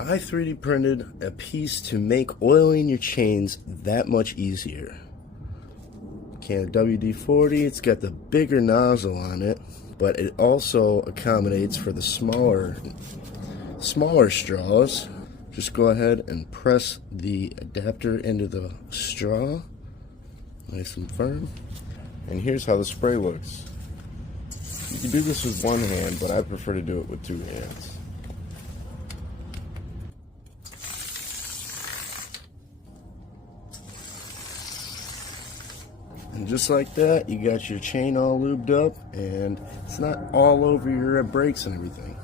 I 3D printed a piece to make oiling your chains that much easier. Can WD-40, it's got the bigger nozzle on it, but it also accommodates for the smaller straws. Just go ahead and press the adapter into the straw, nice and firm. And here's how the spray looks. You can do this with one hand, but I prefer to do it with two hands. And just like that, you got your chain all lubed up, and it's not all over your brakes and everything.